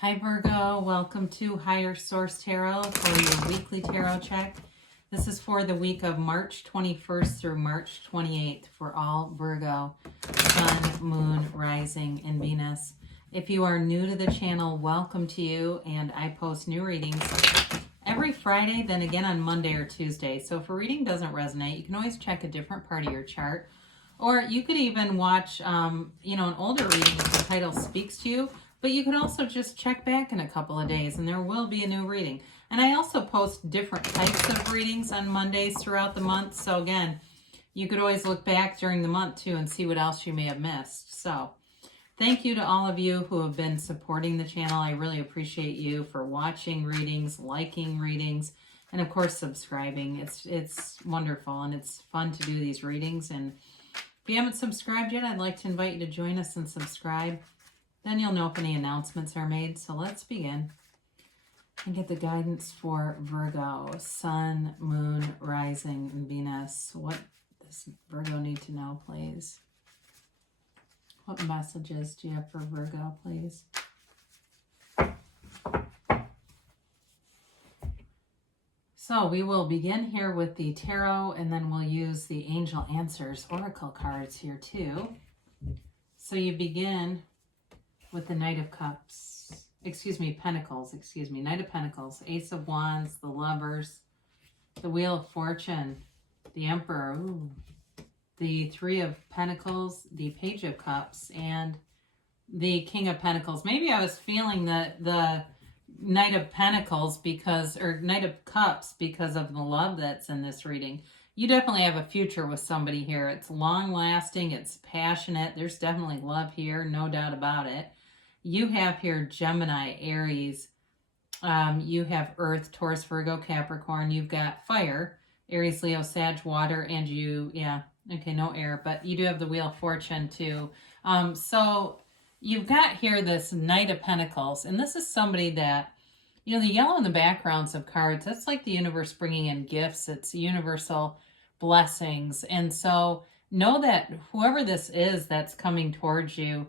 Hi Virgo, welcome to Higher Source Tarot for your weekly tarot check. This is for the week of March 21st through March 28th for all Virgo, Sun, Moon, Rising, and Venus. If you are new to the channel, welcome to you, and I post new readings every Friday, then again on Monday or Tuesday. So if a reading doesn't resonate, you can always check a different part of your chart, or you could even watch, an older reading if the title speaks to you. But you can also just check back in a couple of days and there will be a new reading. And I also post different types of readings on Mondays throughout the month. So again, you could always look back during the month too and see what else you may have missed. So thank you to all of you who have been supporting the channel. I really appreciate you for watching readings, liking readings, and of course subscribing. It's wonderful and it's fun to do these readings. And if you haven't subscribed yet, I'd like to invite you to join us and subscribe. Then you'll know if any announcements are made. So let's begin and get the guidance for Virgo, Sun, Moon, Rising, and Venus. What does Virgo need to know, please? What messages do you have for Virgo, please? So we will begin here with the tarot, and then we'll use the Angel Answers Oracle cards here too. So you begin with the Knight of Cups, Pentacles, Knight of Pentacles, Ace of Wands, the Lovers, the Wheel of Fortune, the Emperor, the Three of Pentacles, the Page of Cups, and the King of Pentacles. Maybe I was feeling the Knight of Pentacles Knight of Cups because of the love that's in this reading. You definitely have a future with somebody here. It's long lasting, it's passionate. There's definitely love here, no doubt about it. You have here Gemini, Aries, you have Earth, Taurus, Virgo, Capricorn, you've got Fire, Aries, Leo, Sag, Water, and no air, but you do have the Wheel of Fortune too. So you've got here this Knight of Pentacles, and this is somebody that, the yellow in the backgrounds of cards, that's like the universe bringing in gifts. It's universal blessings. And so know that whoever this is that's coming towards you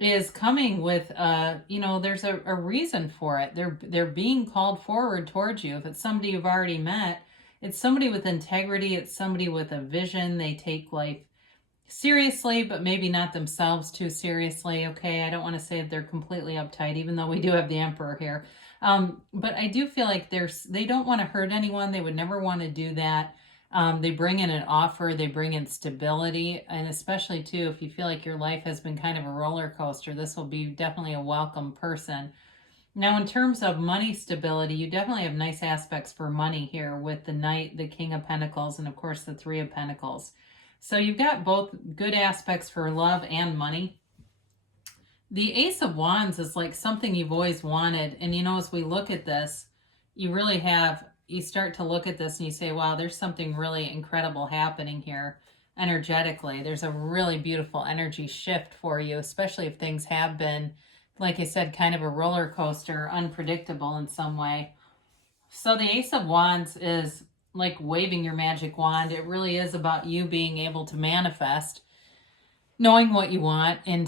is coming with, there's a reason for it. They're being called forward towards you. If it's somebody you've already met, it's somebody with integrity. It's somebody with a vision. They take life seriously, but maybe not themselves too seriously. Okay, I don't want to say that they're completely uptight, even though we do have the Emperor here. But I do feel like they don't want to hurt anyone. They would never want to do that. They bring in an offer, they bring in stability, and especially too, if you feel like your life has been kind of a roller coaster, this will be definitely a welcome person. Now, in terms of money stability, you definitely have nice aspects for money here with the Knight, the King of Pentacles, and of course the Three of Pentacles. So you've got both good aspects for love and money. The Ace of Wands is like something you've always wanted. And as we look at this, you start to look at this and you say, wow, there's something really incredible happening here energetically. There's a really beautiful energy shift for you, especially if things have been, like I said, kind of a roller coaster, unpredictable in some way. So the Ace of Wands is like waving your magic wand. It really is about you being able to manifest, knowing what you want, and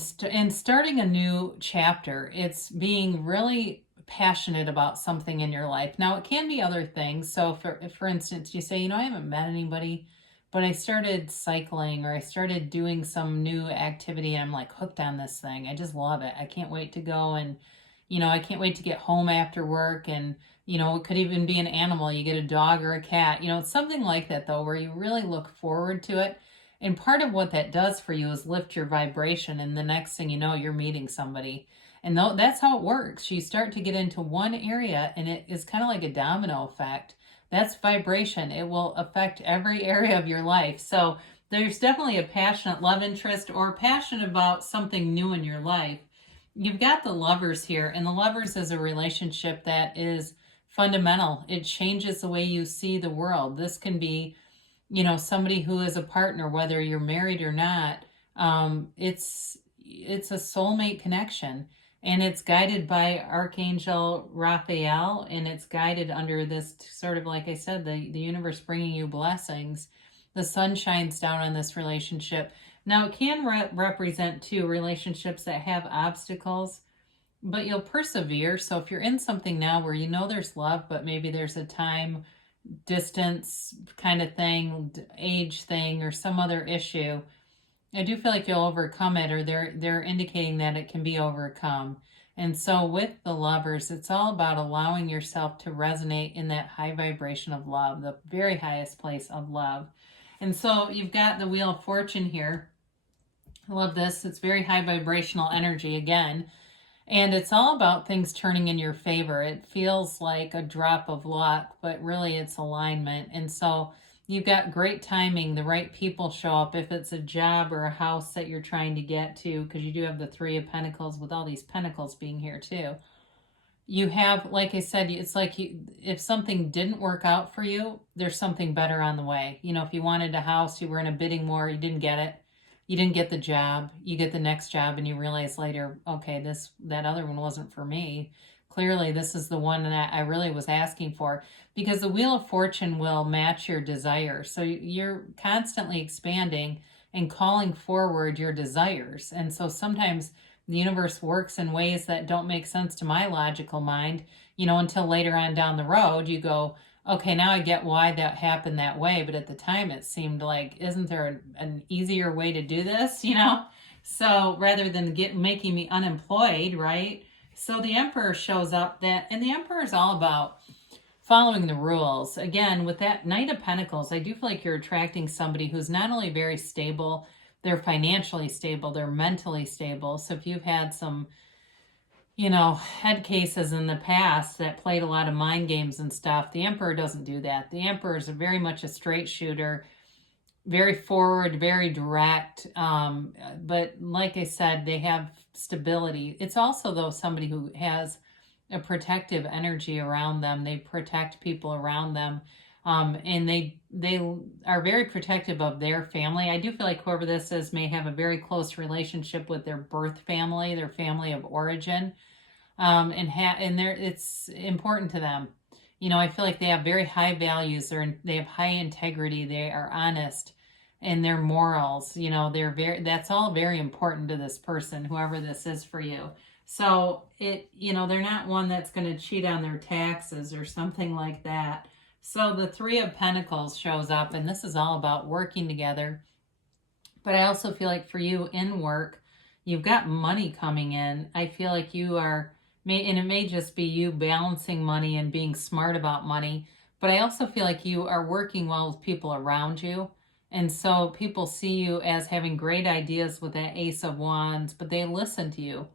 starting a new chapter. It's being really passionate about something in your life. Now, it can be other things. So for instance, you say, I haven't met anybody, but I started cycling or I started doing some new activity and I'm like hooked on this thing. I just love it. I can't wait to go, and I can't wait to get home after work. And it could even be an animal. You get a dog or a cat. It's something like that though, where you really look forward to it. And part of what that does for you is lift your vibration, and the next thing you know, you're meeting somebody. And that's how it works. You start to get into one area, and it is kind of like a domino effect. That's vibration. It will affect every area of your life. So there's definitely a passionate love interest or passionate about something new in your life. You've got the Lovers here, and the Lovers is a relationship that is fundamental. It changes the way you see the world. This can be, somebody who is a partner, whether you're married or not. It's a soulmate connection. And it's guided by Archangel Raphael, and it's guided under this sort of, like I said, the universe bringing you blessings. The sun shines down on this relationship. Now, it can represent, too, relationships that have obstacles. but you'll persevere. So if you're in something now where you know there's love, but maybe there's a time distance kind of thing, age thing, or some other issue, I do feel like you'll overcome it, or they're indicating that it can be overcome. And so with the lovers, it's all about allowing yourself to resonate in that high vibration of love, the very highest place of love. And so you've got the Wheel of Fortune here. I love this. It's very high vibrational energy again. And it's all about things turning in your favor. It feels like a drop of luck, but really it's alignment. And so you've got great timing. The right people show up if it's a job or a house that you're trying to get to, because you do have the Three of Pentacles with all these pentacles being here too. You have, like I said, it's like if something didn't work out for you, there's something better on the way. You know, if you wanted a house, you were in a bidding war, you didn't get it. You didn't get the job, you get the next job, and you realize later, okay, that other one wasn't for me. Clearly, this is the one that I really was asking for, because the Wheel of Fortune will match your desires. So you're constantly expanding and calling forward your desires. And so sometimes the universe works in ways that don't make sense to my logical mind, you know, until later on down the road, you go, okay, now I get why that happened that way. But at the time it seemed like, isn't there an easier way to do this, you know? So rather than making me unemployed, right? So the Emperor shows up, and the Emperor is all about following the rules. Again, with that Knight of Pentacles, I do feel like you're attracting somebody who's not only very stable, they're financially stable, they're mentally stable. So if you've had some, you know, head cases in the past that played a lot of mind games and stuff, the Emperor doesn't do that. The Emperor is very much a straight shooter, very forward, very direct. But like I said, they have stability. It's also, though, somebody who has a protective energy around them. They protect people around them. And they are very protective of their family. I do feel like whoever this is may have a very close relationship with their birth family, their family of origin, and it's important to them. You know, I feel like they have very high values. They have high integrity. They are honest in their morals. You know, that's all very important to this person, whoever this is for you. So you know, they're not one that's going to cheat on their taxes or something like that. So the Three of Pentacles shows up, and this is all about working together. But I also feel like for you in work, you've got money coming in. I feel like you are, and it may just be you balancing money and being smart about money, but I also feel like you are working well with people around you. And so people see you as having great ideas with that Ace of Wands, but they listen to you.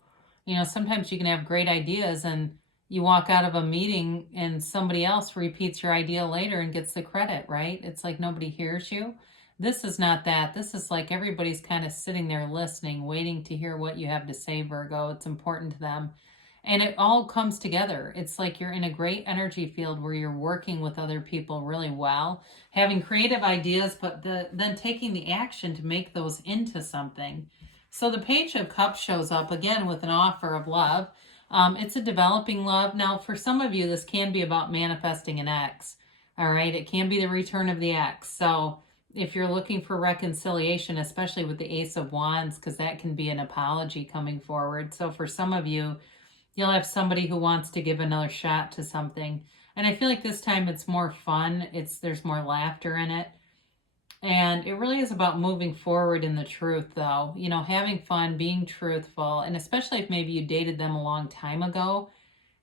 You know, sometimes you can have great ideas and you walk out of a meeting and somebody else repeats your idea later and gets the credit, right? It's like nobody hears you. This is not that. This is like everybody's kind of sitting there listening, waiting to hear what you have to say, Virgo. It's important to them. And it all comes together. It's like you're in a great energy field where you're working with other people really well, having creative ideas, but then taking the action to make those into something. So the Page of Cups shows up again with an offer of love. It's a developing love. Now, for some of you, this can be about manifesting an ex. All right. It can be the return of the ex. So if you're looking for reconciliation, especially with the Ace of Wands, because that can be an apology coming forward. So for some of you, you'll have somebody who wants to give another shot to something. And I feel like this time it's more fun. There's more laughter in it. And it really is about moving forward in the truth, though. You know, having fun, being truthful, and especially if maybe you dated them a long time ago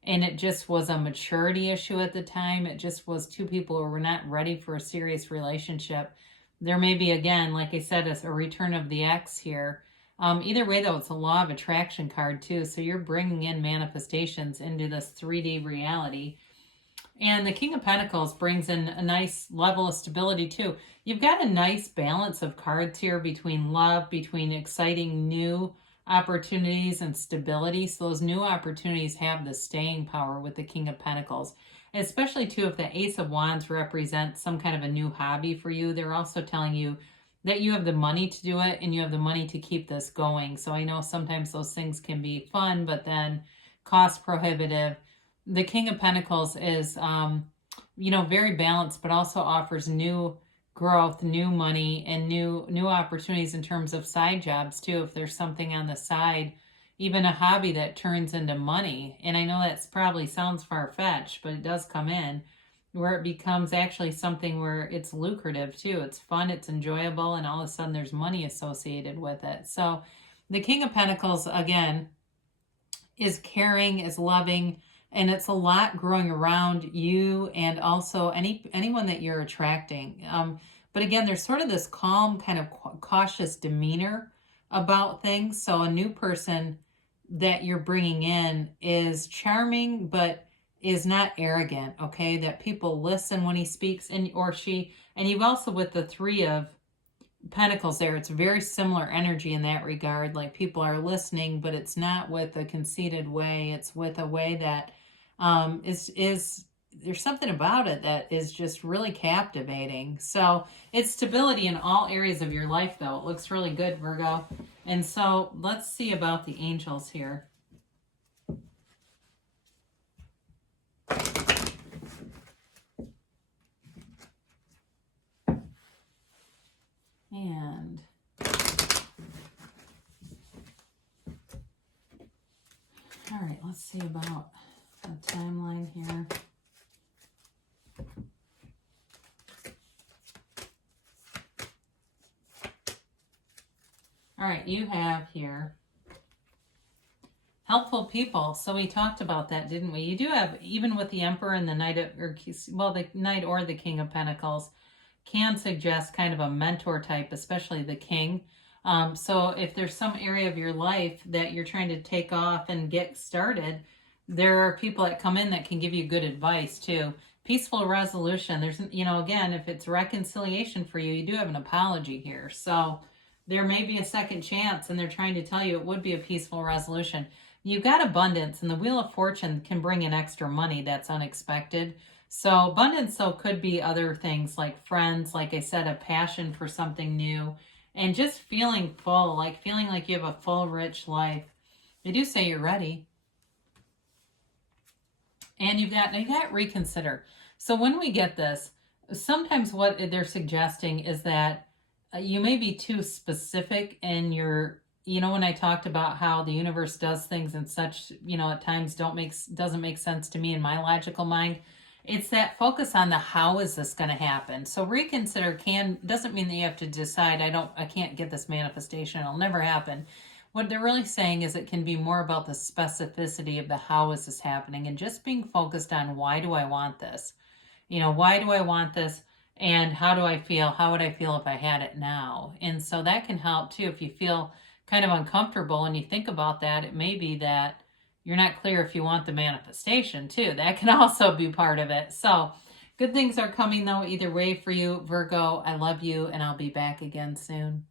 and it just was a maturity issue at the time. It just was two people who were not ready for a serious relationship. There may be, again, like I said, a return of the ex here. Either way, though, it's a law of attraction card, too. So you're bringing in manifestations into this 3D reality. And the King of Pentacles brings in a nice level of stability, too. You've got a nice balance of cards here between love, between exciting new opportunities and stability. So those new opportunities have the staying power with the King of Pentacles. Especially, too, if the Ace of Wands represents some kind of a new hobby for you. They're also telling you that you have the money to do it and you have the money to keep this going. So I know sometimes those things can be fun, but then cost prohibitive. The King of Pentacles is, you know, very balanced, but also offers new growth, new money, and new opportunities in terms of side jobs, too. If there's something on the side, even a hobby that turns into money. And I know that probably sounds far-fetched, but it does come in where it becomes actually something where it's lucrative too. It's fun, it's enjoyable, and all of a sudden there's money associated with it. So the King of Pentacles, again, is caring, is loving, and it's a lot growing around you and also anyone that you're attracting. But again, there's sort of this calm, kind of cautious demeanor about things. So a new person that you're bringing in is charming, but is not arrogant, okay? That people listen when he speaks and or she. And you've also, with the Three of Pentacles there, it's very similar energy in that regard. Like people are listening, but it's not with a conceited way. It's with a way that is there's something about it that is just really captivating. So it's stability in all areas of your life, though. It looks really good, Virgo. And so let's see about the angels here. And all right, let's see about the timeline here. All right, you have here helpful people. So we talked about that, didn't we? You do have, even with the Emperor and the Knight of, or well, the Knight or the King of Pentacles can suggest kind of a mentor type, especially the King. So if there's some area of your life that you're trying to take off and get started, there are people that come in that can give you good advice too. Peaceful resolution. There's, again, if it's reconciliation for you, you do have an apology here. So there may be a second chance, and they're trying to tell you it would be a peaceful resolution. You've got abundance, and the Wheel of Fortune can bring in extra money that's unexpected. So abundance, though, could be other things like friends, like I said, a passion for something new, and just feeling full, like feeling like you have a full, rich life. They do say you're ready. And you've got reconsider. So when we get this, sometimes what they're suggesting is that you may be too specific in your, when I talked about how the universe does things and such, at times doesn't make sense to me in my logical mind. It's that focus on the how is this going to happen. So reconsider doesn't mean that you have to decide, I can't get this manifestation, it'll never happen. What they're really saying is it can be more about the specificity of the how is this happening and just being focused on why do I want this? Why do I want this? And how do I feel? How would I feel if I had it now? And so that can help too. If you feel kind of uncomfortable and you think about that, it may be that you're not clear if you want the manifestation too. That can also be part of it. So good things are coming though, either way for you, Virgo. I love you, and I'll be back again soon.